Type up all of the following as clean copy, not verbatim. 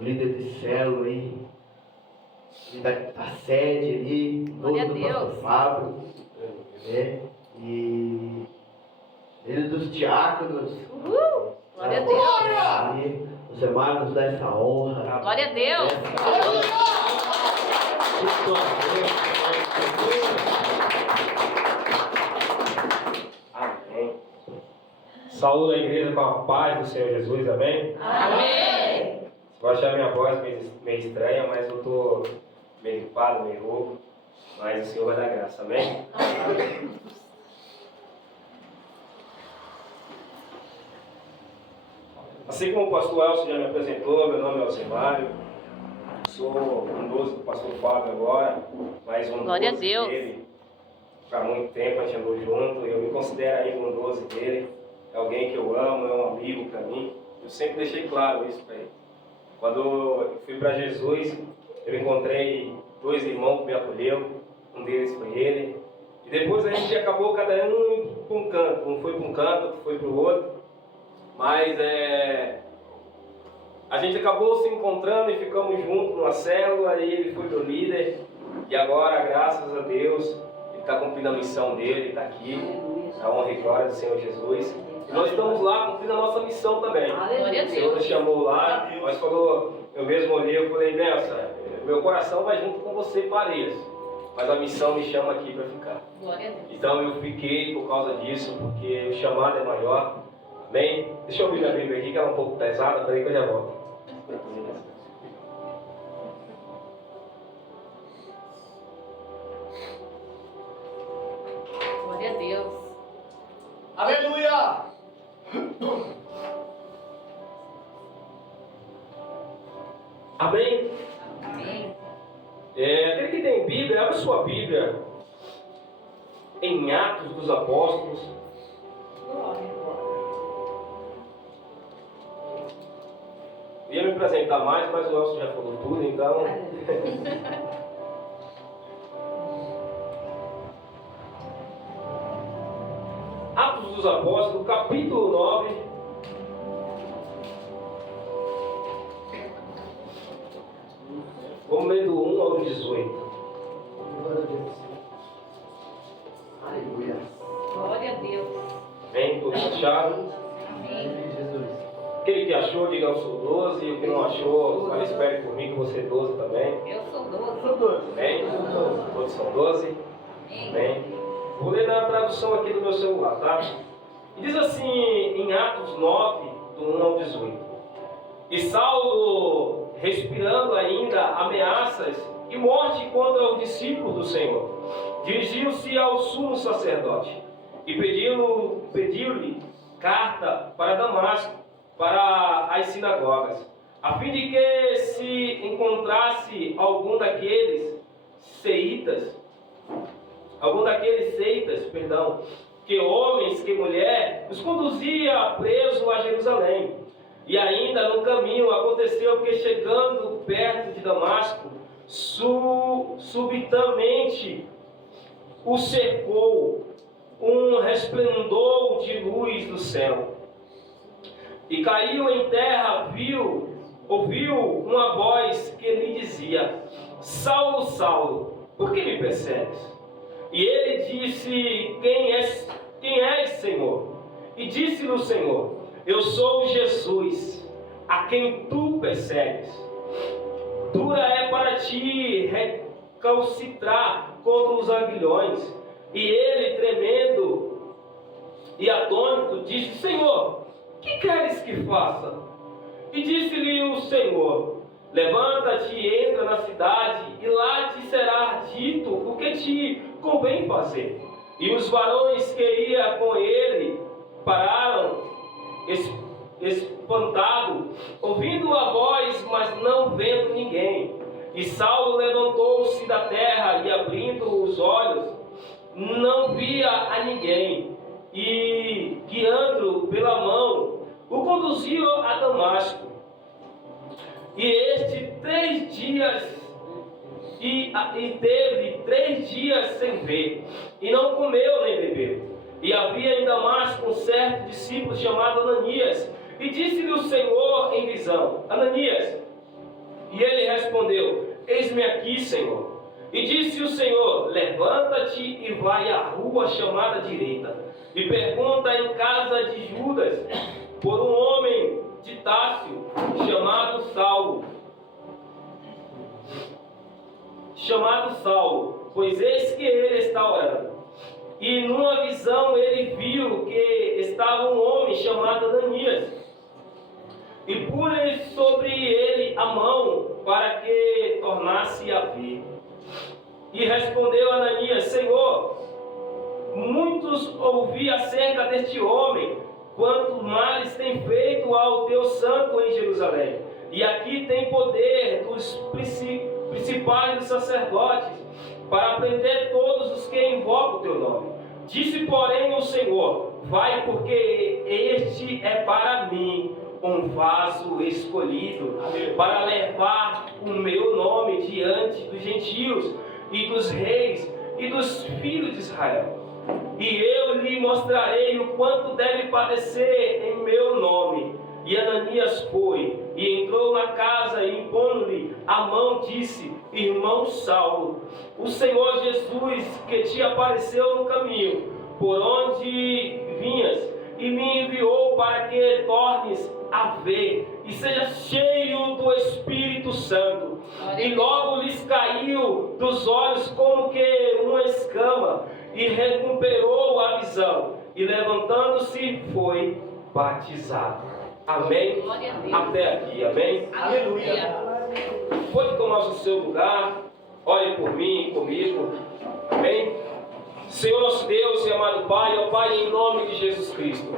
o líder de célula aí, da sede ali, Glória a do Deus. pastor Fábio, né? E ele dos diáconos. Glória a Deus. E o Semar nos dá essa honra. Glória a Deus. Amém. Saúde a igreja com a paz do Senhor Jesus, amém? Amém. Você vai achar minha voz meio estranha, mas eu estou meio gripado, meio rouco. Mas o Senhor vai dar graça, amém? Assim como o pastor Elcio já me apresentou, meu nome é Alcemário. Sou um 12 do pastor Fábio agora, mais um Glória a 12 Deus. dele. Há muito tempo a gente andou junto, eu me considero ainda um 12 dele. É alguém que eu amo, é um amigo para mim. Eu sempre deixei claro isso para ele. Quando eu fui para Jesus, eu encontrei 2 irmãos que me acolheram. Um deles foi ele. E depois a gente acabou cada um indo para um canto. Um foi para um canto, outro foi para o outro. Mas a gente acabou se encontrando e ficamos juntos numa célula. E ele foi meu líder. E agora, graças a Deus, ele está cumprindo a missão dele, está aqui. A honra e glória do Senhor Jesus. E nós estamos lá cumprindo a nossa missão também. Glória a O Senhor nos Deus. chamou lá, mas quando eu mesmo olhei, eu falei, Benção, meu coração vai junto com você para isso. Mas a missão me chama aqui para ficar. Glória a Deus. Então eu fiquei por causa disso, porque o chamado é maior. Amém? Deixa eu abrir minha Bíblia aqui, que ela é um pouco pesada, peraí que eu já volto. Glória a Deus. Aleluia! Amém? Amém. Aquele que tem Bíblia, abre sua Bíblia em Atos dos Apóstolos. Eu ia me apresentar mais, mas o Elcio já falou tudo, então. Atos dos Apóstolos, capítulo 9. Vamos ler do 1 ao 18. Glória a Deus. Aleluia. Glória a Deus. Vem, tudo fechado. Amém. Jesus. Aquele que achou, diga eu sou 12. E o que não achou, mas espere por mim que você é 12 também. Eu sou 12. Amém? Todos são 12. Amém? Vou ler na tradução aqui do meu celular, tá? E diz assim em Atos 9, do 1 ao 18. E Saulo, respirando ainda ameaças e morte contra os discípulos do Senhor, dirigiu-se ao sumo sacerdote e pediu-lhe carta para Damasco, para as sinagogas, a fim de que se encontrasse algum daqueles seitas, que homens, que mulher, os conduzia preso a Jerusalém. E ainda no caminho aconteceu que, chegando perto de Damasco, subitamente o cercou um resplendor de luz do céu. E caiu em terra, ouviu uma voz que lhe dizia: Saulo, Saulo, por que me persegues? E ele disse: Quem és, Senhor? E disse-lhe o Senhor: Eu sou Jesus, a quem tu persegues. Dura é para ti recalcitrar contra os aguilhões. E ele, tremendo e atônito, disse: Senhor, que queres que faça? E disse-lhe o Senhor: Levanta-te e entra na cidade, e lá te será dito o que te convém fazer. E os varões que iam com ele pararam, espantado, ouvindo a voz, mas não vendo ninguém. E Saulo levantou-se da terra e, abrindo os olhos, não via a ninguém. E, guiando-o pela mão, o conduziu a Damasco. E este 3 dias e teve 3 dias sem ver, e não comeu nem bebeu. E havia em Damasco um certo discípulo chamado Ananias, e disse-lhe o Senhor em visão: Ananias. E ele respondeu: eis-me aqui, Senhor. E disse o Senhor: levanta-te e vai à rua chamada direita, e pergunta em casa de Judas por um homem de Társio chamado Saulo, pois eis que ele está orando. E numa visão ele viu que estava um homem chamado Ananias, e pôs sobre ele a mão para que tornasse a ver. E respondeu Ananias: Senhor, muitos ouvi acerca deste homem, quantos males tem feito ao teu santo em Jerusalém. E aqui tem poder dos principais dos sacerdotes para prender todos os que invocam o teu nome. Disse, porém, o Senhor: vai, porque este é para mim um vaso escolhido, para levar o meu nome diante dos gentios e dos reis e dos filhos de Israel. E eu lhe mostrarei o quanto deve padecer em meu nome. E Ananias foi e entrou na casa, e impondo-lhe a mão, disse: irmão Saulo, o Senhor Jesus, que te apareceu no caminho por onde vinhas, e me enviou para que tornes a ver e seja cheio do Espírito Santo. E logo lhes caiu dos olhos como que uma escama, e recuperou a visão, e levantando-se foi batizado. Amém? Até aqui, amém? Aleluia. Pode tomar o seu lugar, ore por mim e comigo, amém? Senhor nosso Deus e amado Pai, ó Pai, em nome de Jesus Cristo,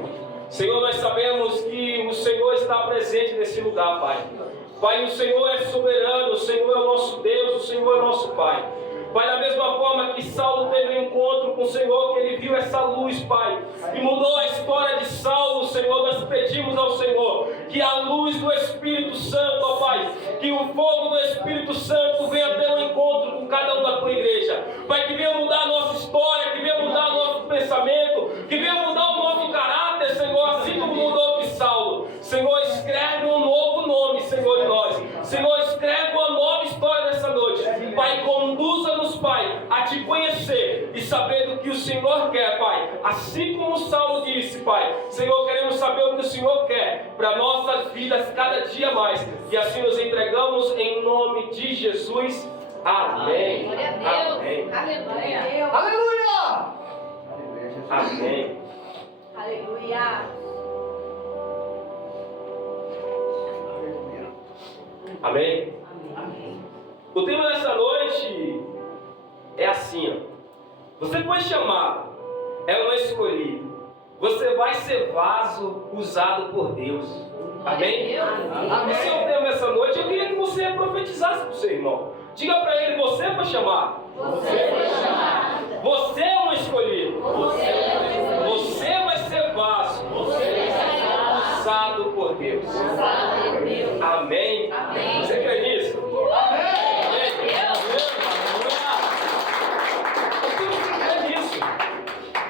Senhor, nós sabemos que o Senhor está presente nesse lugar, Pai. Pai, o Senhor é soberano, o Senhor é o nosso Deus, o Senhor é o nosso Pai. Pai, da mesma forma que Saulo teve um encontro com o Senhor, que ele viu essa luz, Pai, e mudou a história de Saulo, Senhor, nós pedimos ao Senhor que a luz do Espírito Santo, ó Pai, que o fogo do Espírito Santo venha ter um encontro com cada um da tua igreja. Pai, que venha mudar a nossa história, que venha mudar o nosso pensamento, que venha mudar o nosso caráter, Senhor, assim como mudou de Saulo. Senhor, escreve um novo nome, Senhor, em nós. Senhor, escreve uma nova história nessa noite. Pai, conduza-nos, Pai, a te conhecer e saber do que o Senhor quer, Pai. Assim como Saulo disse, Pai, Senhor, queremos saber o que o Senhor quer para nossas vidas cada dia mais. E assim nos entregamos em nome de Jesus. Amém. Glória a Deus. Amém. Aleluia. Aleluia! Amém. Aleluia. Amém. Amém. O tema dessa noite é assim, ó. Você foi chamado, é um escolhido. Você vai ser vaso usado por Deus. Amém? Amém. Esse é o tema dessa noite. Eu queria que você profetizasse para o seu irmão. Diga para ele: você foi chamado. Você foi chamado. Você é um escolhido. Você é um escolhido. Você vai ser vaso usado por Deus. Usado por Deus. Amém? Amém. Você crê nisso?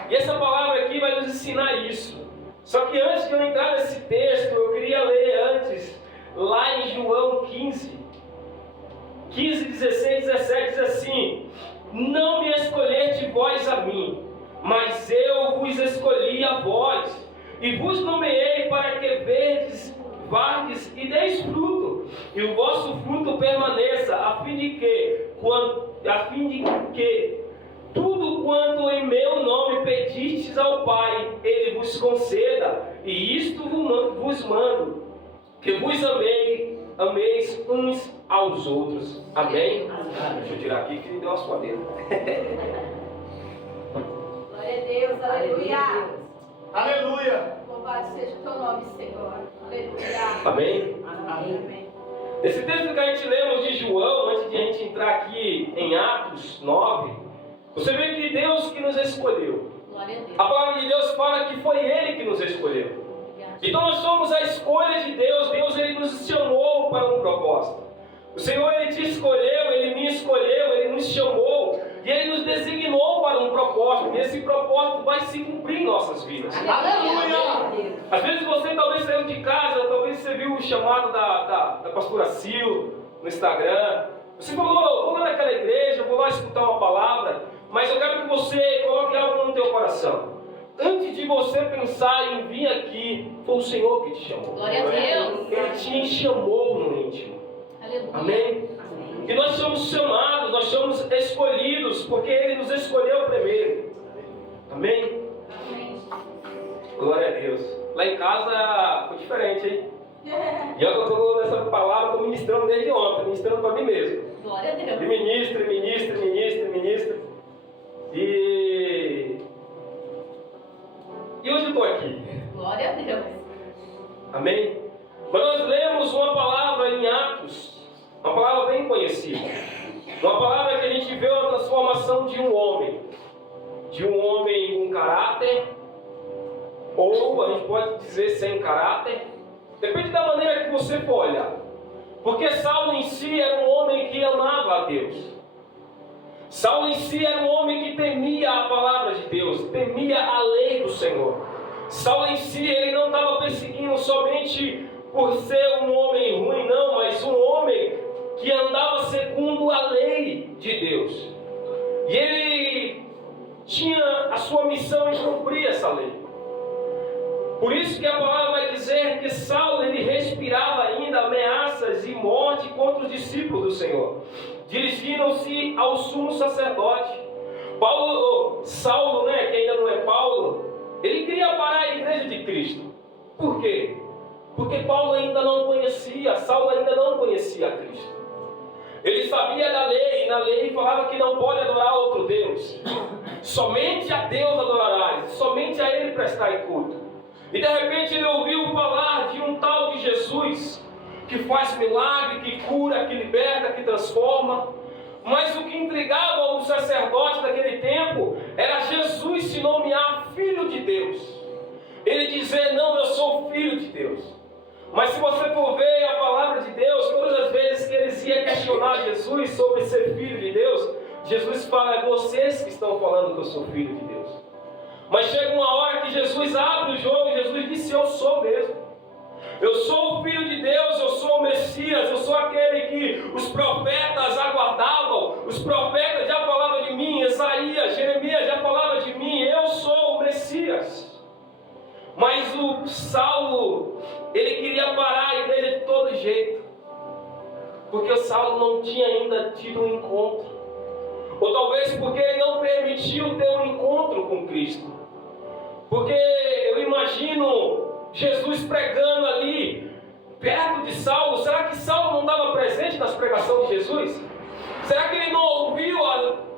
E essa palavra aqui vai nos ensinar isso. Só que antes de eu entrar nesse texto, eu queria ler antes, lá em João 15, 16, 17, diz assim: não me escolheste vós a mim, mas eu vos escolhi a vós, e vos nomeei para que vardes e deis fruto, e o vosso fruto permaneça, a fim de que tudo quanto em meu nome pedistes ao Pai, Ele vos conceda. E isto vos mando, que vos ameis uns aos outros. Amém? Deixa eu tirar aqui que deu uma suadeira. Glória a Deus, aleluia. Aleluia! Louvado seja o teu nome, Senhor. Aleluia. Amém? Amém. Esse texto que a gente lemos de João, antes de a gente entrar aqui em Atos 9, você vê que Deus que nos escolheu. Glória a Deus. A palavra de Deus fala que foi Ele que nos escolheu. Então nós somos a escolha de Deus. Deus, Ele nos chamou para um propósito. O Senhor, Ele te escolheu, Ele me escolheu, Ele nos chamou e Ele nos designou para um propósito. E esse propósito vai se cumprir em nossas vidas. Aleluia. Às vezes você talvez saiu de casa, talvez você viu o chamado da pastora Sil, no Instagram. Você falou, vou lá naquela igreja, vou lá escutar uma palavra, mas eu quero que você coloque algo no teu coração. Antes de você pensar em vir aqui, foi o Senhor que te chamou. Glória a Deus. Ele te chamou no íntimo. Aleluia. Amém? E nós somos chamados, nós somos escolhidos, porque Ele nos escolheu primeiro. Amém? Amém. Glória a Deus. Lá em casa foi diferente, hein? E eu estou nessa palavra, estou ministrando desde ontem, ministrando para mim mesmo. Glória a Deus. E ministro. E hoje eu estou aqui. Glória a Deus. Amém? Mas nós lemos uma palavra em Atos, uma palavra bem conhecida. Uma palavra que a gente vê a transformação de um homem. De um homem com caráter, ou a gente pode dizer sem caráter. Depende da maneira que você for olhar. Porque Saulo em si era um homem que amava a Deus. Saulo em si era um homem que temia a palavra de Deus, temia a lei do Senhor. Saulo em si, ele não estava perseguindo somente por ser um homem ruim, não, mas um homem que andava segundo a lei de Deus. E ele tinha a sua missão em cumprir essa lei. Por isso que a palavra vai dizer que Saulo ele respirava ainda ameaças e morte contra os discípulos do Senhor. Dirigiram-se ao sumo sacerdote. Saulo, que ainda não é Paulo, ele queria parar a igreja de Cristo. Por quê? Porque Saulo ainda não conhecia a Cristo. Ele sabia da lei, e na lei falava que não pode adorar outro Deus. Somente a Deus adorarás, somente a Ele prestai culto. E de repente ele ouviu falar de um tal de Jesus, que faz milagre, que cura, que liberta, que transforma. Mas o que intrigava o sacerdote daquele tempo era Jesus se nomear Filho de Deus. Ele dizer, não, eu sou Filho de Deus. Mas se você for ver a palavra de Deus, todas as vezes que eles iam questionar Jesus sobre ser Filho de Deus, Jesus fala, é vocês que estão falando que eu sou Filho de Deus. Mas chega uma hora que Jesus abre o jogo e Jesus disse, eu sou mesmo. Eu sou o Filho de Deus, eu sou o Messias, eu sou aquele que os profetas aguardavam. Os profetas já falavam de mim, Isaías, Jeremias já falavam de mim, eu sou o Messias. Mas o Saulo, ele queria parar a igreja de todo jeito. Porque o Saulo não tinha ainda tido um encontro. Ou talvez porque ele não permitiu ter um encontro com Cristo. Porque eu imagino Jesus pregando ali, perto de Saulo. Será que Saulo não estava presente nas pregações de Jesus? Será que ele não ouviu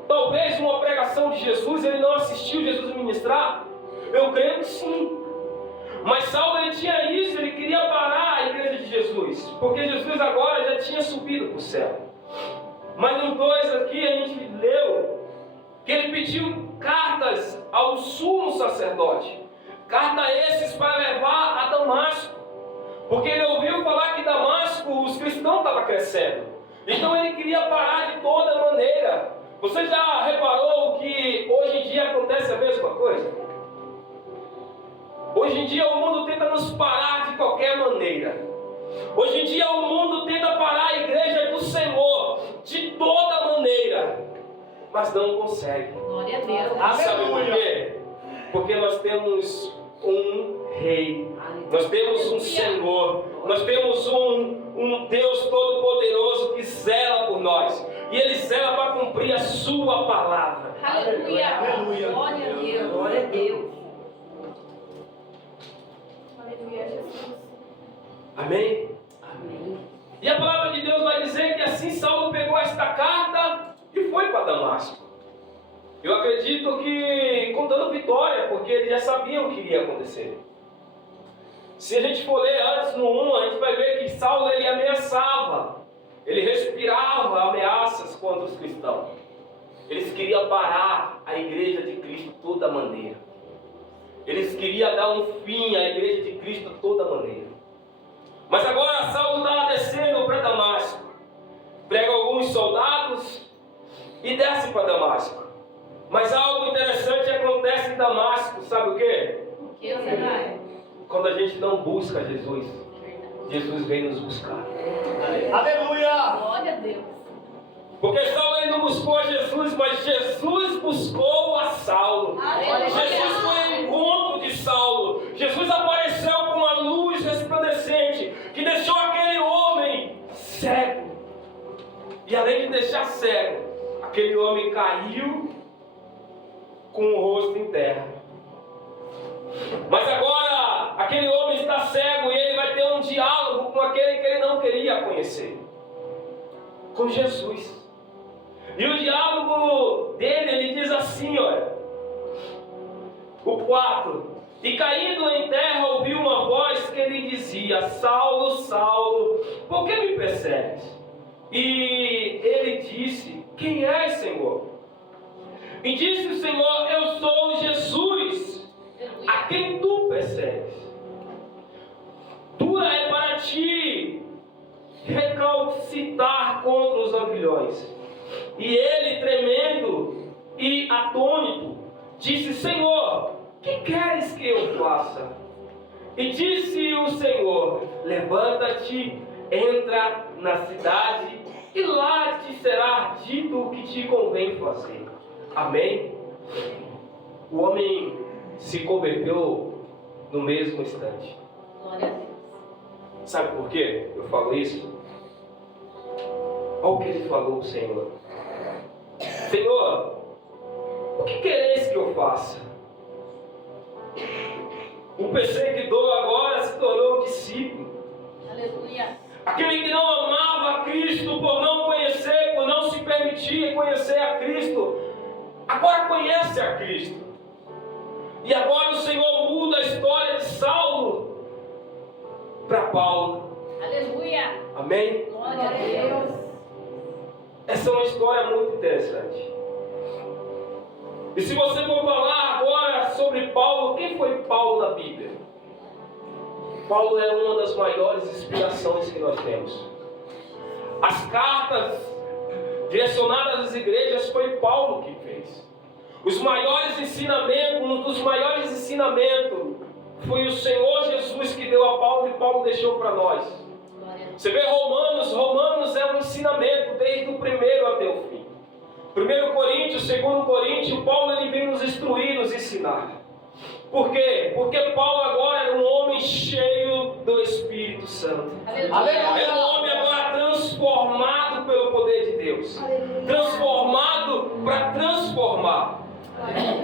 talvez uma pregação de Jesus, ele não assistiu Jesus ministrar? Eu creio que sim. Mas Saulo ele tinha isso, ele queria parar a igreja de Jesus, porque Jesus agora já tinha subido para o céu. Mas nos dois aqui a gente leu que ele pediu cartas ao sumo sacerdote, cartas esses para levar a Damasco, porque ele ouviu falar que Damasco os cristãos estavam crescendo, então ele queria parar de toda maneira. Você já reparou que hoje em dia acontece a mesma coisa? Hoje em dia o mundo tenta nos parar de qualquer maneira. Hoje em dia o mundo tenta parar a igreja do Senhor de toda maneira, mas não consegue. Glória a Deus. Sabe por quê? Porque nós temos um rei, nós temos um Senhor, nós temos um Deus todo-poderoso que zela por nós. E Ele zela para cumprir a sua palavra. Aleluia. Aleluia. Glória a Deus. Glória a Deus. Aleluia, Jesus. Amém? Amém. E a palavra de Deus vai dizer que assim Saulo pegou esta carta e foi para Damasco. Eu acredito que contando vitória, porque ele já sabia o que iria acontecer. Se a gente for ler antes no 1, a gente vai ver que Saulo ele ameaçava, ele respirava ameaças contra os cristãos. Eles queriam parar a igreja de Cristo de toda maneira. Eles queriam dar um fim à igreja de Cristo de toda maneira. Mas agora Saulo estava descendo para Damasco. Prega alguns soldados e desce para Damasco. Mas algo interessante acontece em Damasco, sabe o quê? O que você vai? Quando a gente não busca Jesus, Jesus vem nos buscar. Aleluia! Glória Porque Saulo ele não buscou a Jesus, mas Jesus buscou a Saulo. Jesus foi ao encontro de Saulo. Jesus apareceu com uma luz resplandecente que deixou aquele homem cego. E além de deixar cego, aquele homem caiu com o rosto em terra. Mas agora, aquele homem está cego e ele vai ter um diálogo com aquele que ele não queria conhecer. Com Jesus. E o diálogo dele, ele diz assim, olha. O 4. E caindo em terra, ouviu uma voz que lhe dizia: Saulo, Saulo, por que me persegues? E ele disse: Quem és, Senhor? E disse o Senhor: Eu sou Jesus, a quem tu persegues. Dura é para ti recalcitar contra os aguilhões. E ele, tremendo e atônito, disse: Senhor, que queres que eu faça? E disse o Senhor: Levanta-te, entra na cidade, e lá te será dito o que te convém fazer. Amém? O homem se converteu no mesmo instante. Glória a Deus. Sabe por quê eu falo isso? Olha o que ele falou para o Senhor. Senhor, o que quereis que eu faça? O perseguidor agora se tornou discípulo. Aleluia. Aquele que não amava a Cristo por não conhecer, por não se permitir conhecer a Cristo, agora conhece a Cristo. E agora o Senhor muda a história de Saulo para Paulo. Aleluia. Amém? Glória a Deus. Essa é uma história muito interessante. E se você for falar agora sobre Paulo, quem foi Paulo na Bíblia? Paulo é uma das maiores inspirações que nós temos. As cartas direcionadas às igrejas foi Paulo que fez. Os maiores ensinamentos, um dos maiores ensinamentos foi o Senhor Jesus que deu a Paulo e Paulo deixou para nós. Você vê Romanos é um ensinamento desde o primeiro até o fim. 1 Coríntios, 2 Coríntios, Paulo ele vem nos instruir, nos ensinar. Por quê? Porque Paulo agora era um homem cheio do Espírito Santo. Aleluia. É um homem agora transformado pelo poder de Deus. Transformado para transformar.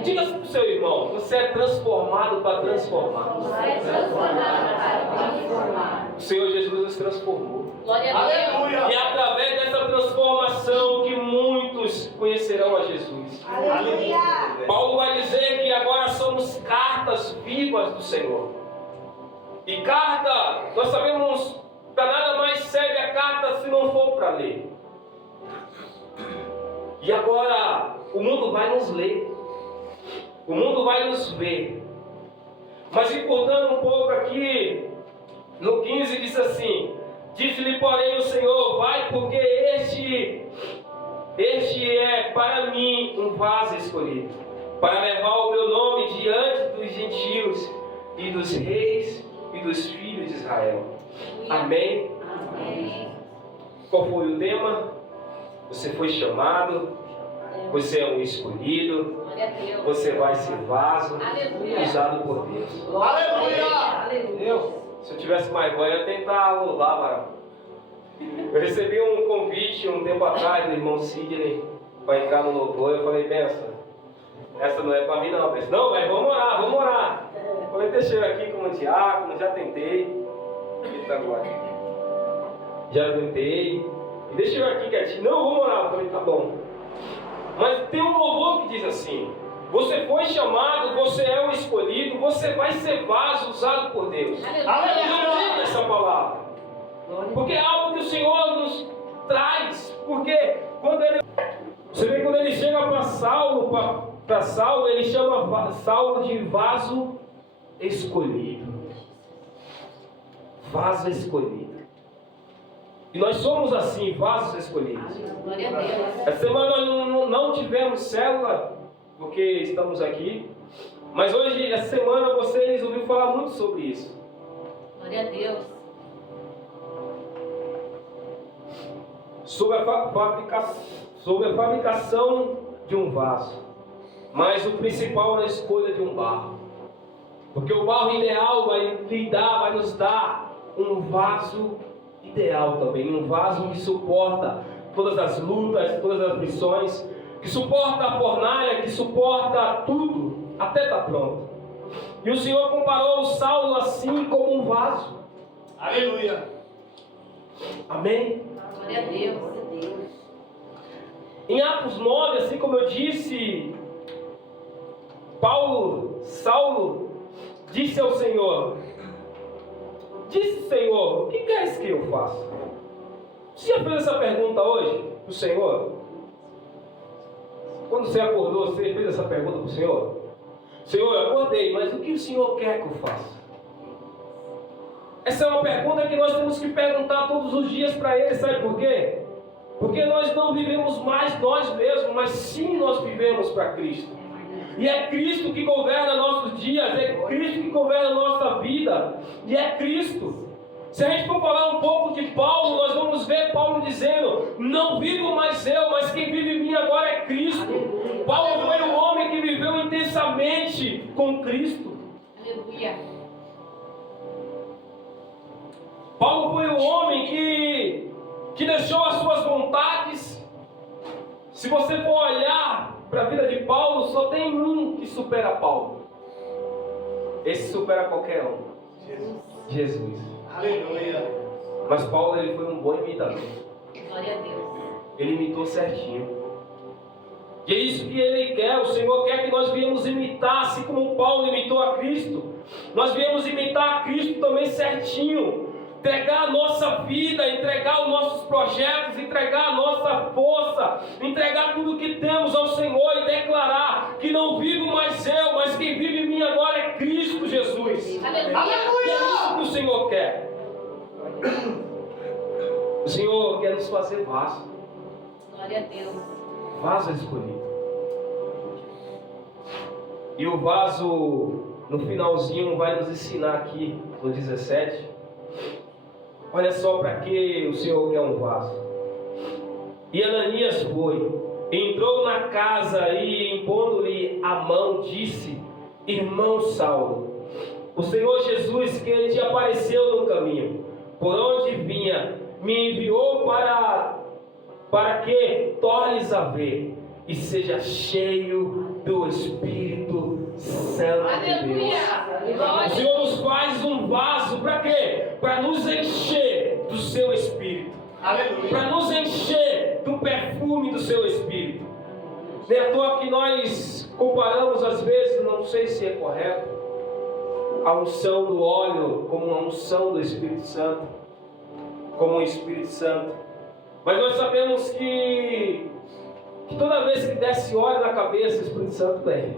Diga para o seu irmão, você é transformado para transformar. O Senhor Jesus nos transformou. Glória a Deus. Aleluia. E é através dessa transformação que muitos conhecerão a Jesus. Aleluia. Paulo vai dizer que agora somos cartas vivas do Senhor. E carta, nós sabemos, para nada mais serve a carta se não for para ler. E agora o mundo vai nos ler. O mundo vai nos ver. Mas encurtando um pouco aqui, no 15 diz assim: disse-lhe porém o Senhor: vai, porque este é para mim um vaso escolhido, para levar o meu nome diante dos gentios e dos reis e dos filhos de Israel. Amém? Amém. Qual foi o tema? Você foi chamado, você é um escolhido, Glória a Deus. você vai ser vaso Aleluia. usado por Deus. Aleluia. Aleluia. Se eu tivesse mais voz, eu ia tentar louvar, Varão. Eu recebi um convite um tempo atrás do irmão Sidney para entrar no louvor. Eu falei: benção, essa não é para mim não. Eu disse: não, mas vamos orar. Eu falei: deixa eu aqui como diácono, já tentei. Eita, agora. Já tentei. E deixa eu aqui quietinho. Não, vamos orar. Eu falei: tá bom. Mas tem um louvor que diz assim: você foi chamado, você é o escolhido, você vai ser vaso usado por Deus. Aleluia. Eu creio nessa palavra. Porque é algo que o Senhor nos traz. Porque quando ele... Você vê quando ele chega para Saulo, ele chama Saulo de vaso escolhido. Vaso escolhido. E nós somos assim, vasos escolhidos. Glória a Deus. Essa semana nós não tivemos célula, porque estamos aqui. Mas hoje, essa semana, vocês ouviram falar muito sobre isso. Glória a Deus. sobre a fabricação de um vaso, mas o principal é a escolha de um barro. Porque o barro ideal vai nos dar um vaso ideal também, um vaso que suporta todas as lutas, todas as aflições, que suporta a fornalha, que suporta tudo, até estar pronto. E o Senhor comparou o Saulo assim como um vaso. Aleluia. Amém? Glória a Deus. Em Atos 9, assim como eu disse, Saulo disse ao Senhor: Senhor, o que queres que eu faça? Você já fez essa pergunta hoje para o Senhor? Quando você acordou, você fez essa pergunta para o Senhor? Senhor, eu acordei, mas o que o Senhor quer que eu faça? Essa é uma pergunta que nós temos que perguntar todos os dias para Ele, sabe por quê? Porque nós não vivemos mais nós mesmos, mas sim nós vivemos para Cristo. E é Cristo que governa nossos dias, é Cristo que governa nossa vida, e é Cristo. Se a gente for falar um pouco de Paulo, nós vamos ver Paulo dizendo: não vivo mais eu, mas quem vive em mim agora é Cristo. Paulo foi um homem que viveu intensamente com Cristo. Aleluia. Paulo foi um homem que deixou as suas vontades. Se você for olhar para a vida de Paulo, só tem um que supera Paulo. Esse supera qualquer um. Jesus. Aleluia. Mas Paulo, ele foi um bom imitador. Glória a Deus. Ele imitou certinho. E é isso que Ele quer. O Senhor quer que nós viemos imitar, assim como Paulo imitou a Cristo. Nós viemos imitar a Cristo também certinho. Entregar a nossa vida, entregar os nossos projetos, entregar a nossa força, entregar tudo que temos ao Senhor e declarar que não vivo mais eu, mas quem vive em mim agora é Cristo Jesus. Aleluia. É isso que o Senhor quer. O Senhor quer nos fazer vaso. Glória a Deus. Vaso escolhido. E o vaso, no finalzinho, vai nos ensinar aqui, no 17. Olha só para que o Senhor quer um vaso. E Ananias foi, entrou na casa e, impondo-lhe a mão, disse: irmão Saulo, o Senhor Jesus, que ele te apareceu no caminho, por onde vinha, me enviou para que tornes a ver e seja cheio do Espírito Santo de Deus. O Senhor nos faz um vaso para quê? Para nos encher do seu Espírito. Aleluia. Para nos encher do perfume do seu Espírito. Não é à toa que nós comparamos às vezes, não sei se é correto, a unção do óleo como a unção do Espírito Santo, como o Espírito Santo. Mas nós sabemos que toda vez que desce óleo na cabeça, o Espírito Santo vem.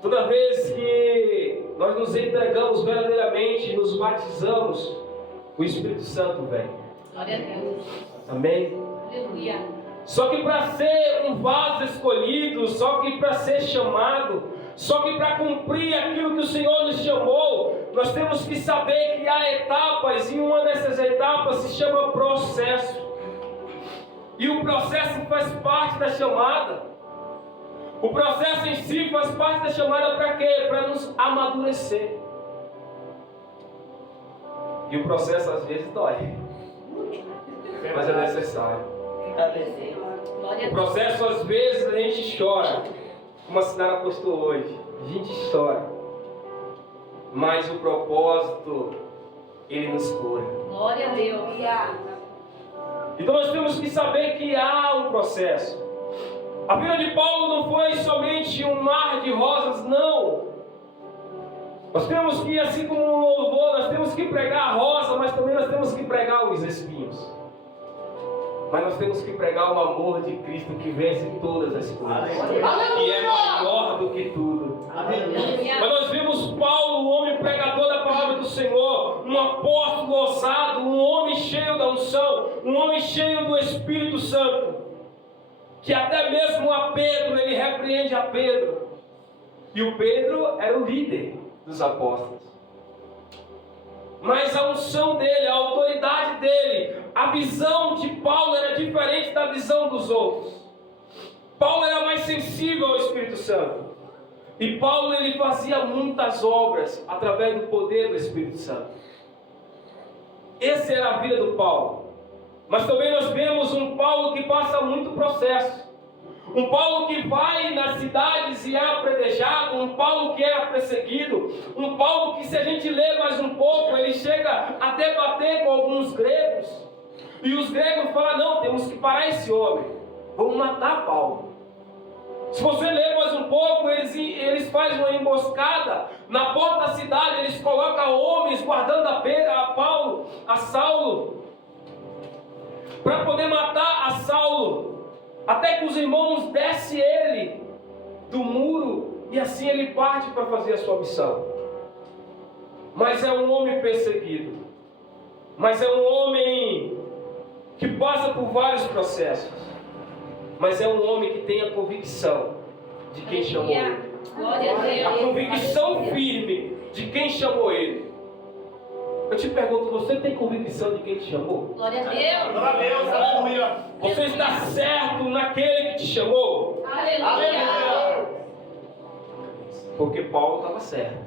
Toda vez que nós nos entregamos verdadeiramente, nos batizamos, o Espírito Santo vem. Glória a Deus. Amém? Aleluia. Só que para ser um vaso escolhido, só que para ser chamado, só que para cumprir aquilo que o Senhor nos chamou, nós temos que saber que há etapas, e uma dessas etapas se chama processo. E o processo faz parte da chamada. O processo em si faz parte da chamada para quê? Para nos amadurecer. E o processo às vezes dói, mas é necessário. Glória a O Deus. processo às vezes a gente chora, como a Sinara postou hoje. A gente chora, mas o propósito, ele nos cura. Glória a Deus. Então nós temos que saber que há um processo. A vida de Paulo não foi somente um mar de rosas, não. Nós temos que, assim como no louvor, nós temos que pregar a rosa, mas também nós temos que pregar os espinhos. Mas nós temos que pregar o amor de Cristo que vence todas as coisas. Que é maior do que tudo. Mas nós vimos Paulo, um homem pregador da palavra do Senhor, um apóstolo ousado, um homem cheio da unção, um homem cheio do Espírito Santo, que até mesmo a Pedro, ele repreende a Pedro. E o Pedro era o líder dos apóstolos. mas a unção dele, a autoridade dele, a visão de Paulo era diferente da visão dos outros. Paulo era mais sensível ao Espírito Santo. E Paulo ele fazia muitas obras através do poder do Espírito Santo. Essa era a vida do Paulo. Mas também nós vemos um Paulo que passa muito processo. Um Paulo que vai nas cidades e é apredejado. Um Paulo que era perseguido. Um Paulo que, se a gente ler mais um pouco, ele chega a debater com alguns gregos. E os gregos falam: não, temos que parar esse homem. Vamos matar Paulo. Se você ler mais um pouco, eles fazem uma emboscada na porta da cidade. Eles colocam homens guardando a Saulo, para poder matar a Saulo. Até que os irmãos descem ele do muro, e assim ele parte para fazer a sua missão. Mas é um homem perseguido. Mas é um homem que passa por vários processos. Mas é um homem que tem a convicção de quem chamou ele. Glória a Deus. A convicção firme de quem chamou ele. Eu te pergunto, você tem convicção de quem te chamou? Glória a Deus. Glória a Deus, aleluia. Você está certo naquele que te chamou? Aleluia. Porque Paulo estava certo.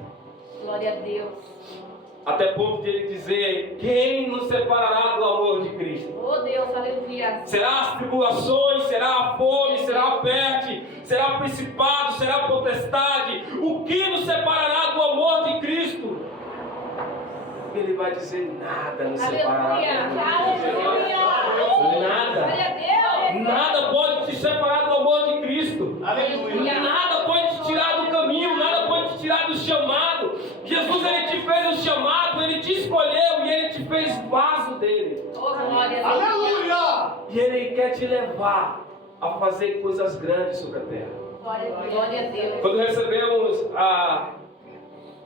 Glória a Deus. Até ponto de ele dizer: quem nos separará do amor de Cristo? Oh Deus, aleluia. Será as tribulações, será a fome, será a peste, será o principado, será a potestade. O que nos separará do amor de Cristo? Ele vai dizer: nada nos separará do amor de Cristo. Nada. Glória a Deus. Nada pode te separar do amor de Cristo. Aleluia. Nada pode te tirar do caminho, nada pode te tirar do chamado. Jesus, ele te fez o chamado, ele te escolheu e ele te fez vaso dele. Oh, glória a Deus. Aleluia. E ele quer te levar a fazer coisas grandes sobre a terra. Glória a Deus. Quando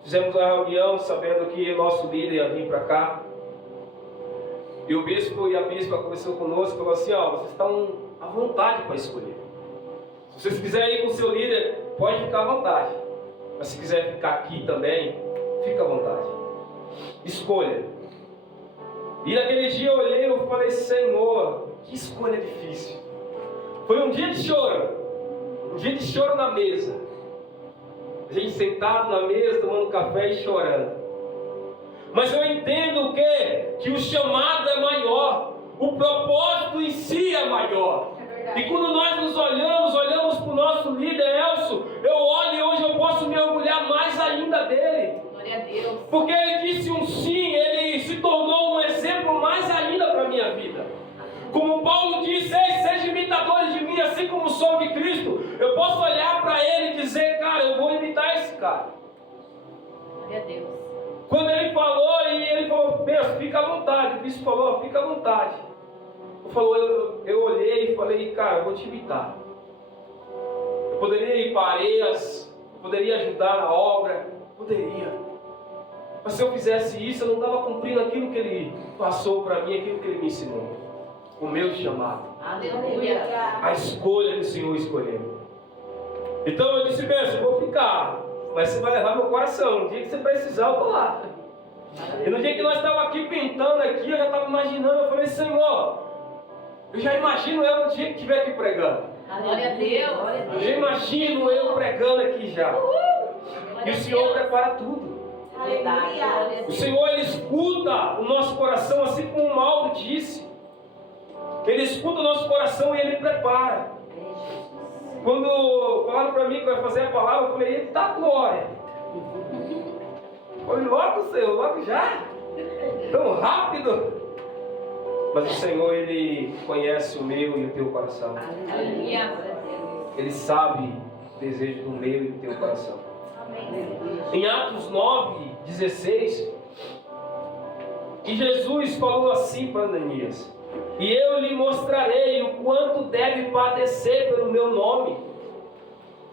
fizemos a reunião sabendo que o nosso líder ia vir para cá, e o bispo e a bispa conversou conosco e falou assim: ó, vocês estão à vontade para escolher. Se vocês quiserem ir com o seu líder, pode ficar à vontade. Mas se quiser ficar aqui também, fica à vontade. Escolha. E naquele dia eu olhei e falei: Senhor, que escolha difícil. Foi um dia de choro. Um dia de choro na mesa. A gente sentado na mesa, tomando café e chorando. Mas eu entendo o quê? Que o chamado é maior. O propósito em si é maior. E quando nós nos olhamos para o nosso líder Elcio, eu olho e hoje eu posso me orgulhar mais ainda dele. Glória a Deus. Porque ele disse um sim, ele se tornou um exemplo mais ainda para a minha vida. Como Paulo disse: ei, sejam imitadores de mim, assim como sou de Cristo. Eu posso olhar para ele e dizer: cara, eu vou imitar esse cara. Glória a Deus. Quando ele falou, pensa, fica à vontade. O bispo falou: fica à vontade. Eu olhei e falei: cara, eu vou te imitar. Eu poderia ir para Areias, eu poderia ajudar na obra, poderia. Mas se eu fizesse isso, eu não estava cumprindo aquilo que ele passou para mim, aquilo que ele me ensinou. O meu chamado. Aleluia. A escolha que o Senhor escolheu. Então eu disse: mesmo, eu vou ficar, mas você vai levar meu coração. No dia que você precisar, eu estou lá. E no dia que nós estávamos aqui pintando aqui, eu já estava imaginando, eu falei: Senhor, eu já imagino eu no dia que estiver aqui pregando. Glória a Deus. Eu já imagino eu pregando aqui já. E o Senhor prepara tudo. Aleluia. O Senhor, ele escuta o nosso coração, assim como o Mauro disse. Ele escuta o nosso coração e ele prepara. Quando falaram para mim que vai fazer a palavra, eu falei: eita glória. Foi logo, Senhor, logo já. Tão rápido. Mas o Senhor, ele conhece o meu e o teu coração. Aleluia. Ele sabe o desejo do meu e do teu coração. Em Atos 9:16, e Jesus falou assim para Ananias: e eu lhe mostrarei o quanto deve padecer pelo meu nome.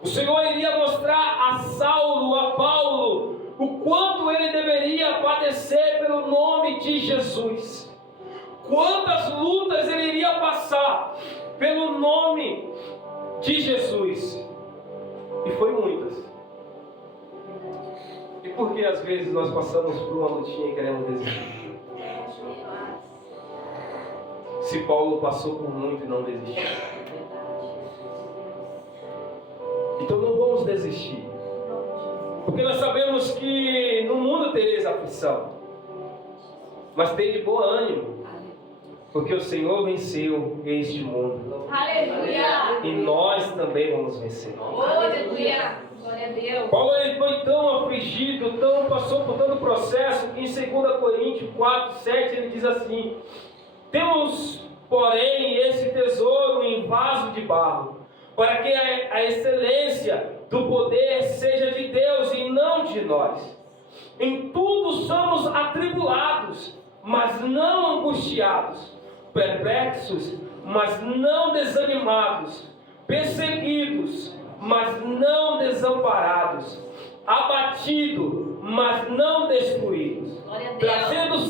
O Senhor iria mostrar a Saulo, a Paulo, o quanto ele deveria padecer pelo nome de Jesus. Quantas lutas ele iria passar pelo nome de Jesus. E foi muitas. E por que às vezes vezes nós passamos por uma lutinha e queremos desistir? Se Paulo passou por muito e não desistiu. Então não vamos desistir. Porque nós sabemos que no mundo tereis aflição. Mas tem de bom ânimo. Porque o Senhor venceu este mundo. Aleluia. E nós também vamos vencer. Aleluia. Glória a Deus. Paulo ele foi tão afligido, passou por tanto processo, que em 2 Coríntios 4, 7 ele diz assim: temos, porém, esse tesouro em vaso de barro, para que a excelência do poder seja de Deus e não de nós. Em tudo somos atribulados, mas não angustiados, perplexos, mas não desanimados, perseguidos, mas não desamparados, abatidos, mas não destruídos, Glória a Deus.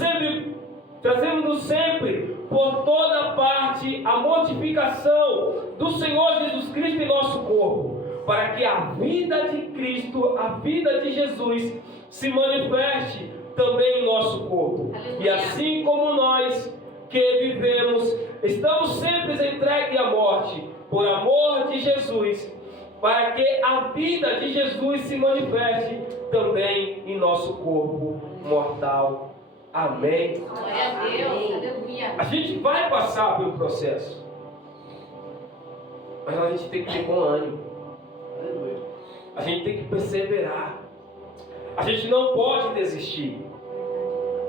trazendo sempre por toda parte a mortificação do Senhor Jesus Cristo em nosso corpo, para que a vida de Cristo, a vida de Jesus, se manifeste também em nosso corpo. Aleluia. E assim como nós que vivemos, estamos sempre entregues à morte, por amor de Jesus, para que a vida de Jesus se manifeste também em nosso corpo mortal. Amém. Glória a Deus. Aleluia. A gente vai passar pelo processo, mas a gente tem que ter bom ânimo. A gente tem que perseverar. A gente não pode desistir.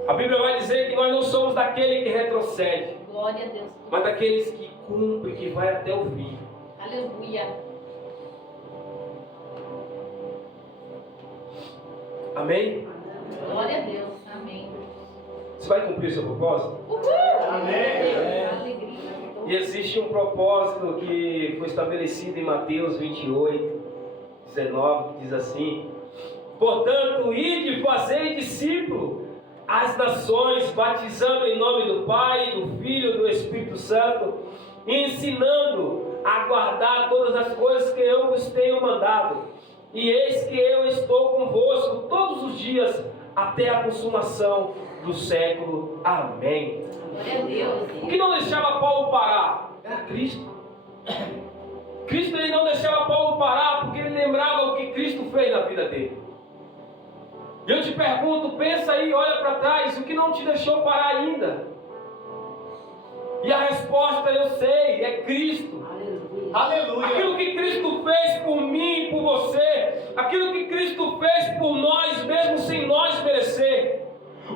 A Bíblia vai dizer que nós não somos daquele que retrocede, Glória a Deus. mas daqueles que cumprem, que vai até o fim. Aleluia. Amém? Glória a Deus. Amém. Você vai cumprir o seu propósito? Amém. Alegria. E existe um propósito que foi estabelecido em Mateus 28, 19, que diz assim: portanto, ide e fazei discípulo as nações, batizando em nome do Pai, do Filho e do Espírito Santo, e ensinando a guardar todas as coisas que eu vos tenho mandado. E eis que eu estou convosco todos os dias, até a consumação do século. Amém. Glória a Deus. O que não deixava Paulo parar? Era Cristo. Cristo ele não deixava Paulo parar, porque ele lembrava o que Cristo fez na vida dele. E eu te pergunto, pensa aí, olha para trás, o que não te deixou parar ainda? E a resposta eu sei, é Cristo. Aleluia. Aquilo que Cristo fez por mim e por você, aquilo que Cristo fez por nós, mesmo sem nós merecer.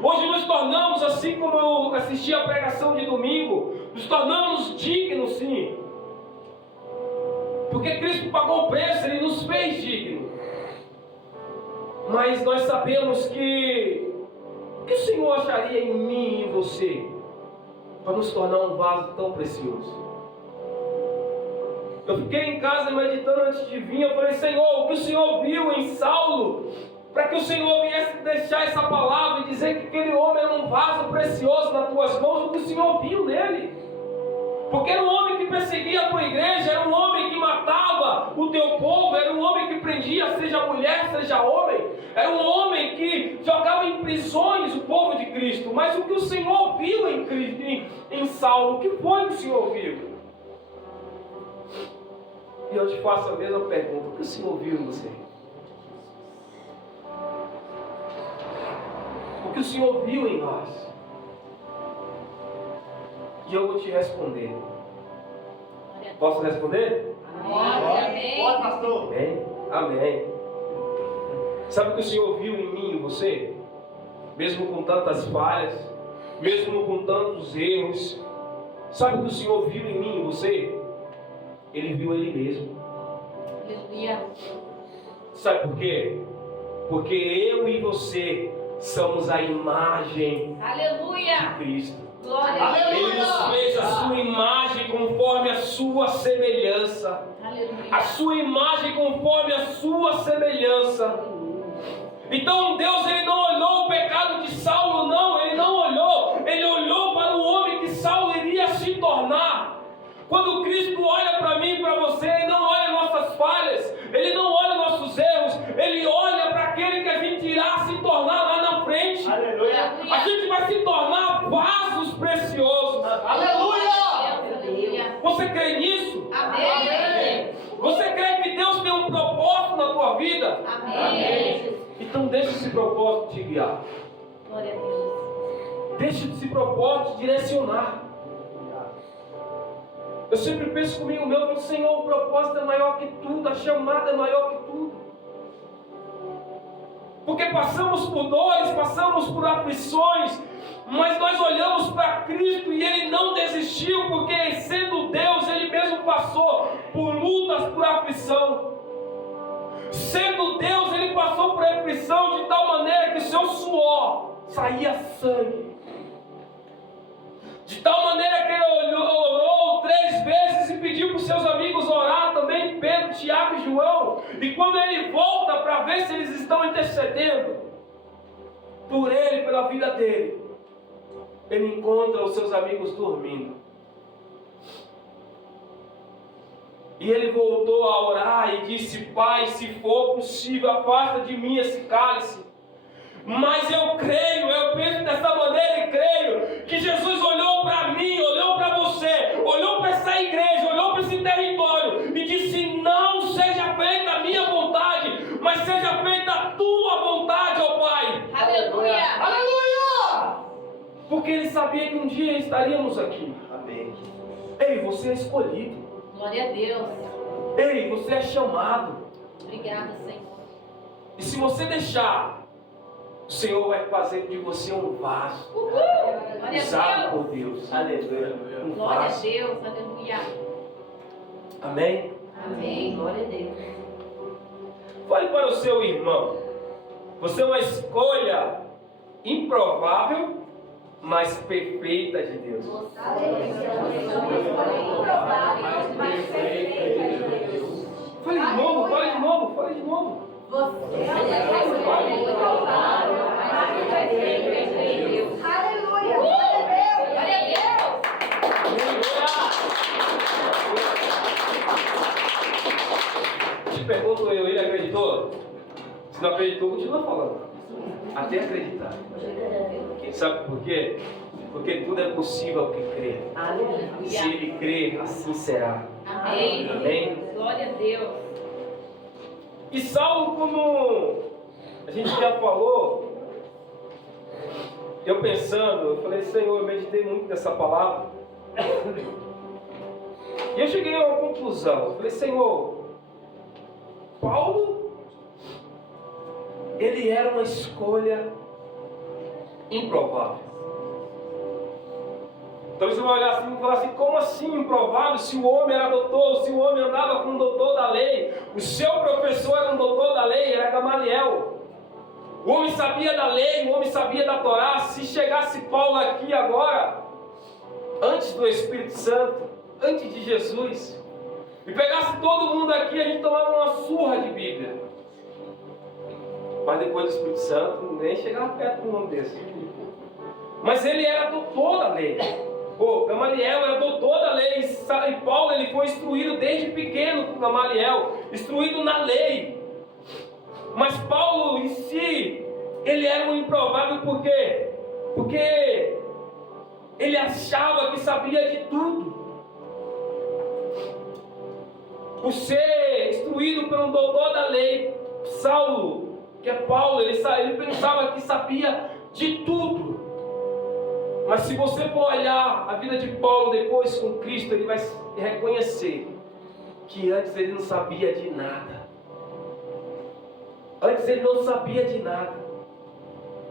Hoje nos tornamos, assim como eu assisti a pregação de domingo, nos tornamos dignos, sim. Porque Cristo pagou o preço, Ele nos fez dignos. Mas nós sabemos que o que o Senhor acharia em mim e em você para nos tornar um vaso tão precioso? Eu fiquei em casa meditando antes de vir. Eu falei: Senhor, o que o Senhor viu em Saulo, para que o Senhor viesse deixar essa palavra e dizer que aquele homem era um vaso precioso nas tuas mãos, o que o Senhor viu nele? Porque era um homem que perseguia a tua igreja, era um homem que matava o teu povo, era um homem que prendia, seja mulher, seja homem, era um homem que jogava em prisões o povo de Cristo. Mas o que o Senhor viu em Cristo, em Saulo, o que foi que o Senhor viu? E eu te faço a mesma pergunta: o que o Senhor viu em você? O que o Senhor viu em nós? E eu vou te responder. Posso responder? Amém. Pode, pastor. Amém? Amém. Sabe o que o Senhor viu em mim e em você? Mesmo com tantas falhas, mesmo com tantos erros, sabe o que o Senhor viu em mim e em você? Ele viu Ele mesmo. Aleluia. Sabe por quê? Porque eu e você somos a imagem Aleluia. de Cristo. Glória a Deus. Ele nos fez a sua imagem conforme a sua semelhança. Aleluia. A sua imagem conforme a sua semelhança. Então Deus ele não olhou o pecado de Saulo, não. Ele não olhou. Ele olhou para o homem que Saulo iria se tornar. Quando Cristo olha para mim e para você, Ele não olha nossas falhas, Ele não olha nossos erros, Ele olha para aquele que a gente irá se tornar lá Você crê nisso? Amém. Você crê que Deus tem um propósito na tua vida? Amém. Então deixa esse propósito te guiar. Glória a Deus. Deixa esse propósito te direcionar. Eu sempre penso comigo mesmo, Senhor, o propósito é maior que tudo, a chamada é maior que tudo. Porque passamos por dores, passamos por aflições, mas nós olhamos para Cristo e Ele não desistiu, porque sendo Deus, Ele mesmo passou por lutas, por aflição. Sendo Deus, Ele passou por aflição de tal maneira que seu suor saía sangue. De tal maneira que Ele orou 3 vezes e pediu para os seus amigos orar também, Pedro, Tiago e João. E quando Ele volta para ver se eles estão intercedendo por Ele, pela vida dele, Ele encontra os seus amigos dormindo. E ele voltou a orar e disse: Pai, se for possível, afasta de mim esse cálice. Mas eu creio, eu penso dessa maneira e creio que Jesus olhou para mim, olhou para você, olhou para essa igreja, olhou para esse território e disse: não seja feita a minha vontade, mas seja feita a tua vontade, ó Pai. Aleluia. Aleluia! Porque ele sabia que um dia estaríamos aqui. Amém. Ei, você é escolhido. Glória a Deus. Ei, você é chamado. Obrigada, Senhor. E se você deixar, o Senhor vai fazer de você um vaso Glória usado a por Deus. Deus. Aleluia. Um Glória a vaso. Deus. Aleluia. Amém? Amém. Glória a Deus. Fale para o seu irmão: você é uma escolha improvável, mas perfeita de Deus. Fale de novo, fale de novo, fale de novo. Aleluia! Glória a Deus. Te pergunto eu, ele acreditou? Se não acreditou, continua falando. Até acreditar. Quem sabe por quê? Porque tudo é possível ao que crê. Se ele crê, assim será. Amém. Amém? Glória a Deus. E Saulo, como a gente já falou, eu pensando, eu falei: Senhor, eu meditei muito nessa palavra. E eu cheguei a uma conclusão. Eu falei: Senhor, Paulo, ele era uma escolha improvável. Então você vai olhar assim e falar assim: como assim improvável? Se o homem era doutor, se o homem andava com um doutor da lei, o seu professor era um doutor da lei, era Gamaliel. O homem sabia da lei, o homem sabia da Torá. Se chegasse Paulo aqui agora, antes do Espírito Santo, antes de Jesus, e pegasse todo mundo aqui, a gente tomava uma surra de Bíblia. Mas depois do Espírito Santo, nem chegava perto de um homem desse. Mas ele era doutor da lei. Gamaliel era doutor da lei. E Paulo, ele foi instruído desde pequeno por Gamaliel, instruído na lei. Mas Paulo em si, ele era um improvável. Por quê? Porque ele achava que sabia de tudo. Por ser instruído por um doutor da lei, Saulo, que é Paulo, ele pensava que sabia de tudo. Mas se você for olhar a vida de Paulo depois com Cristo, ele vai reconhecer que antes ele não sabia de nada. Antes ele não sabia de nada.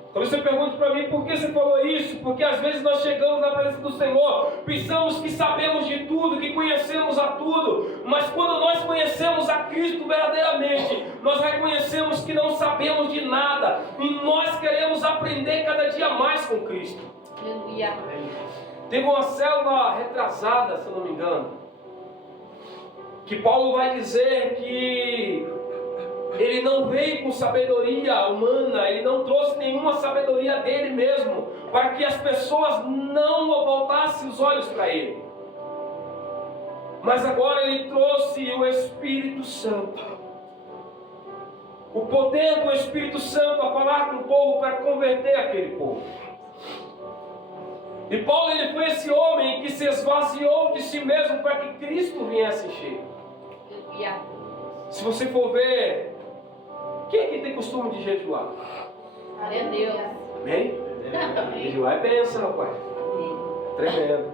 Então você pergunta para mim: por que você falou isso? Porque às vezes nós chegamos na presença do Senhor, pensamos que sabemos de tudo, que conhecemos a tudo, mas quando nós conhecemos a Cristo verdadeiramente, nós reconhecemos que não sabemos de nada, e nós queremos aprender cada dia mais com Cristo. Aleluia. Teve uma célula retrasada, se eu não me engano, que Paulo vai dizer que ele não veio com sabedoria humana, ele não trouxe nenhuma sabedoria dele mesmo, para que as pessoas não voltassem os olhos para ele. Mas agora ele trouxe o Espírito Santo, o poder do Espírito Santo a falar com o povo para converter aquele povo. E Paulo, ele foi esse homem que se esvaziou de si mesmo para que Cristo viesse encher. Aleluia. Se você for ver, quem é que tem costume de jejuar? Glória a Deus. Amém? Jejuar é bênção, rapaz. Tremendo.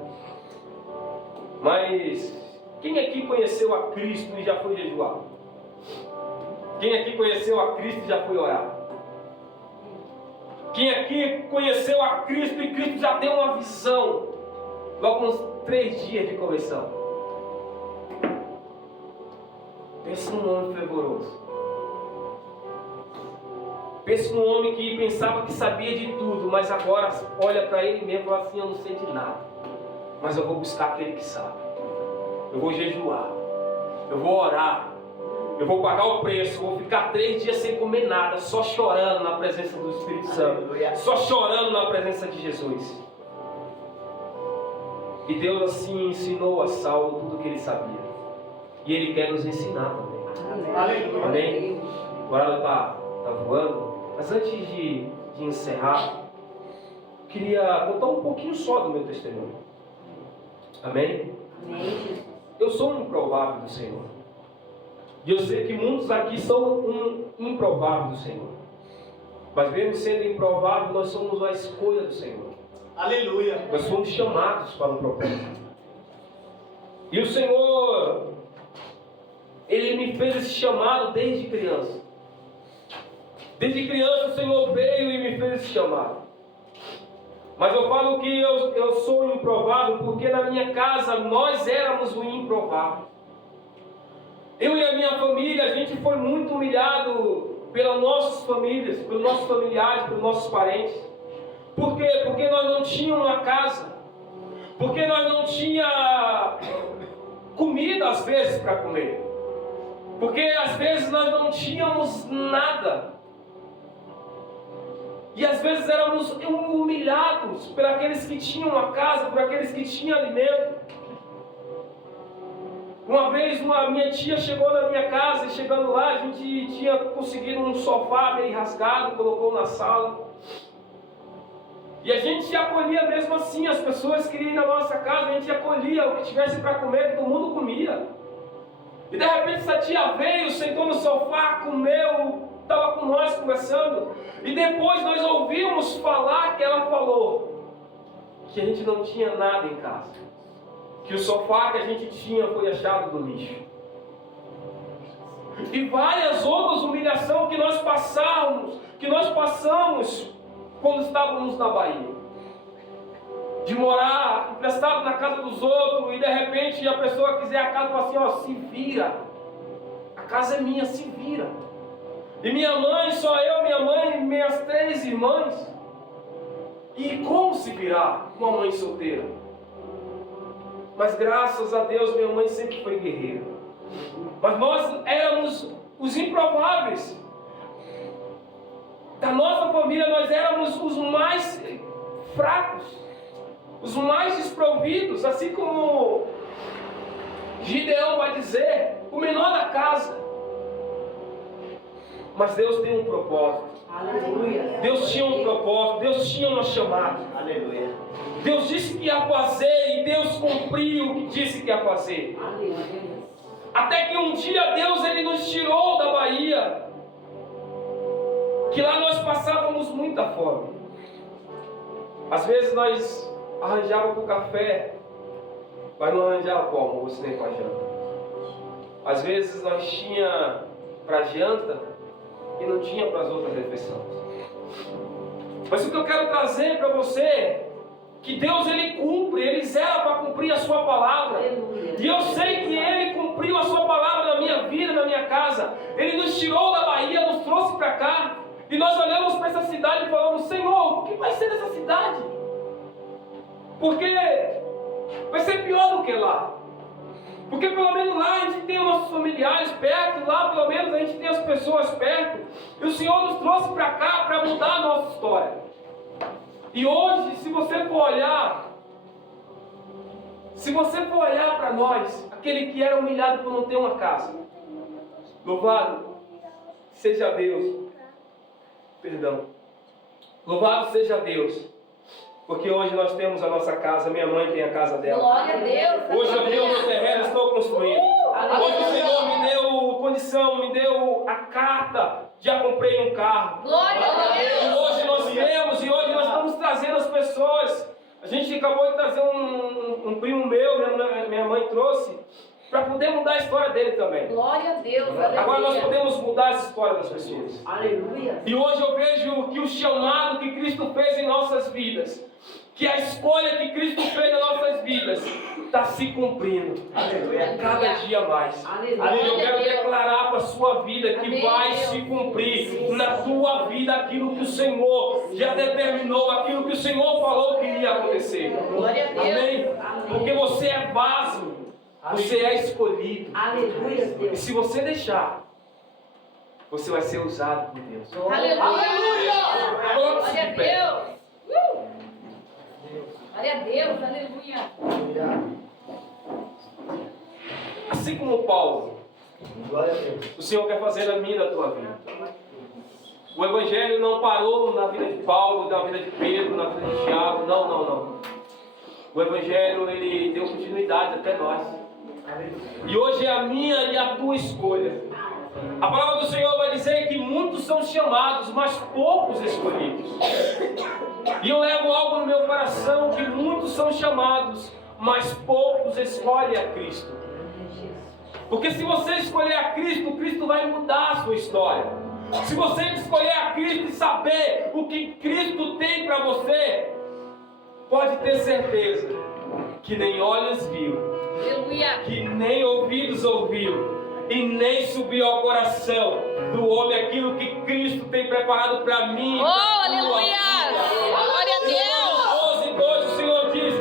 Mas quem aqui conheceu a Cristo e já foi jejuar? Quem aqui conheceu a Cristo e já foi orar? Quem aqui conheceu a Cristo e Cristo já tem uma visão? Logo uns 3 dias de conversão. Pensa num homem fervoroso. Pensa num homem que pensava que sabia de tudo, mas agora olha para ele mesmo e fala assim: eu não sei de nada, mas eu vou buscar aquele que sabe. Eu vou jejuar, eu vou orar, eu vou pagar o preço, vou ficar 3 dias sem comer nada, só chorando na presença do Espírito Santo, só chorando na presença de Jesus. E Deus assim ensinou a Saulo tudo o que ele sabia, e Ele quer nos ensinar também. Aleluia. Amém? O horário está voando, mas antes de encerrar, queria contar um pouquinho só do meu testemunho. Amém? Eu sou um improvável do Senhor. E eu sei que muitos aqui são um improvável do Senhor. Mas mesmo sendo improvável, nós somos a escolha do Senhor. Aleluia. Nós fomos chamados para um propósito. E o Senhor, Ele me fez esse chamado desde criança. Desde criança o Senhor veio e me fez esse chamado. Mas eu falo que eu sou improvável porque na minha casa nós éramos o improvável. Eu e a minha família, a gente foi muito humilhado pelas nossas famílias, pelos nossos familiares, pelos nossos parentes. Por quê? Porque nós não tínhamos uma casa. Porque nós não tínhamos comida às vezes para comer. Porque às vezes nós não tínhamos nada. E às vezes éramos humilhados por aqueles que tinham uma casa, por aqueles que tinham alimento. Uma vez minha tia chegou na minha casa e chegando lá a gente tinha conseguido um sofá meio rasgado, colocou na sala. E a gente acolhia mesmo assim, as pessoas queriam ir na nossa casa, a gente acolhia o que tivesse para comer, todo mundo comia. E de repente essa tia veio, sentou no sofá, comeu, estava com nós conversando. E depois nós ouvimos falar que ela falou que a gente não tinha nada em casa. Que o sofá que a gente tinha foi achado no lixo. E várias outras humilhações que nós passamos quando estávamos na Bahia. De morar emprestado na casa dos outros e de repente a pessoa quiser a casa e fala assim: ó, se vira. A casa é minha, se vira. E minha mãe, só eu, minha mãe e minhas 3 irmãs. E como se virar com uma mãe solteira? Mas graças a Deus minha mãe sempre foi guerreira. Mas nós éramos os improváveis. Da nossa família nós éramos os mais fracos, os mais desprovidos, assim como Gideão vai dizer, o menor da casa. Mas Deus tem um propósito. Aleluia. Deus tinha um propósito, Deus tinha uma chamada. Aleluia. Deus disse que ia fazer e Deus cumpriu o que disse que ia fazer. Aleluia. Até que um dia Deus ele nos tirou da Bahia, que lá nós passávamos muita fome. Às vezes nós arranjávamos para o café, mas não arranjava para o almoço nem para a janta. Às vezes nós tinha para a janta e não tinha para as outras refeições. Mas o que eu quero trazer para você, que Deus ele cumpre, Ele zela para cumprir a sua palavra. Aleluia. E eu sei que Ele cumpriu a sua palavra na minha vida, na minha casa. Ele nos tirou da Bahia, nos trouxe para cá. E nós olhamos para essa cidade e falamos: Senhor, o que vai ser dessa cidade? Porque vai ser pior do que lá. Porque pelo menos lá a gente tem os nossos familiares perto, lá pelo menos a gente tem as pessoas perto. E o Senhor nos trouxe para cá para mudar a nossa história. E hoje, se você for olhar para nós, aquele que era humilhado por não ter uma casa, louvado seja Deus. Louvado seja Deus, Porque hoje nós temos a nossa casa, minha mãe tem a casa dela. Glória a Deus. Hoje eu tenho o meu terreno, estou construindo. Hoje o Senhor me deu condição, me deu a carta, já comprei um carro. Glória a E Deus. hoje nós temos, e hoje nós estamos trazendo as pessoas. A gente acabou de trazer um primo meu, minha mãe trouxe, para poder mudar a história dele também. Glória a Deus. Agora nós Aleluia. podemos mudar essa história das pessoas. Aleluia. E hoje eu vejo que o chamado que Cristo fez em nossas vidas, que a escolha que Cristo fez nas nossas vidas, está se cumprindo. Aleluia. Cada dia mais. Aleluia. Eu quero declarar para a sua vida que Amém, vai Deus. se cumprir na tua vida aquilo que o Senhor já determinou, aquilo que o Senhor falou que iria acontecer. Glória a Deus. Amém? Porque você é vaso, você é escolhido. Aleluia, E Deus. se você deixar, você vai ser usado por Deus. Aleluia. Coloque-se Glória a de pé. Deus. Glória a Deus. Aleluia. Assim como Paulo, Glória a Deus. o Senhor quer fazer na minha e na tua vida. O Evangelho não parou na vida de Paulo, na vida de Pedro, na vida de Tiago. Não. O Evangelho, ele deu continuidade até nós. E hoje é a minha e a tua escolha. A palavra do Senhor vai dizer que muitos são chamados, mas poucos escolhidos. E eu levo algo no meu coração, que muitos são chamados, mas poucos escolhem a Cristo. Porque se você escolher a Cristo, Cristo vai mudar a sua história. Se você escolher a Cristo e saber o que Cristo tem para você, pode ter certeza que nem olhos viu, Aleluia. que nem ouvidos ouviu, e nem subiu ao coração do homem aquilo que Cristo tem preparado para mim. Oh, aleluia. Glória a Deus. 12:12 o Senhor diz: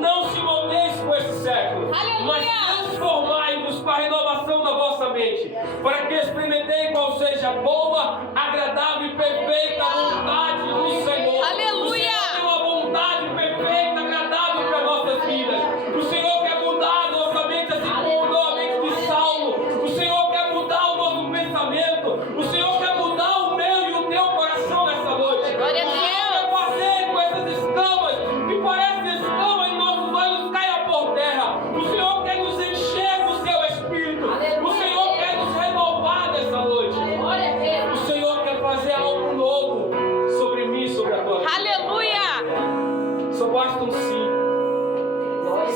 não se moldeis com esse século, Aleluia. mas transformai-vos com a renovação da vossa mente, para que experimentei qual seja a boa, agradável e perfeita vontade do Senhor. Aleluia. O Senhor tem uma vontade perfeita, agradável para nossas vidas. O Senhor quer mudar a nossa mente, assim como mudou a mente de Saulo. O Senhor quer mudar o nosso pensamento. O Senhor quer mudar o meu e o teu coração nessa noite. Glória a O Deus. Senhor quer fazer com essas escamas, que parecem escamas em nossos olhos, caia por terra. O Senhor quer nos encher do seu Espírito. O Senhor quer nos renovar nessa noite. Glória a Deus. O Senhor quer fazer algo novo sobre mim e sobre a tua vida. Aleluia. Só basta um sim.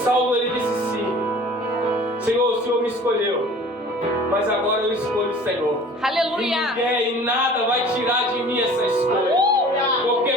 Saulo, ele disse sim. Senhor, o Senhor me escolheu, mas agora eu escolho o Senhor. E Aleluia. ninguém e nada vai tirar de mim essa escolha. Porque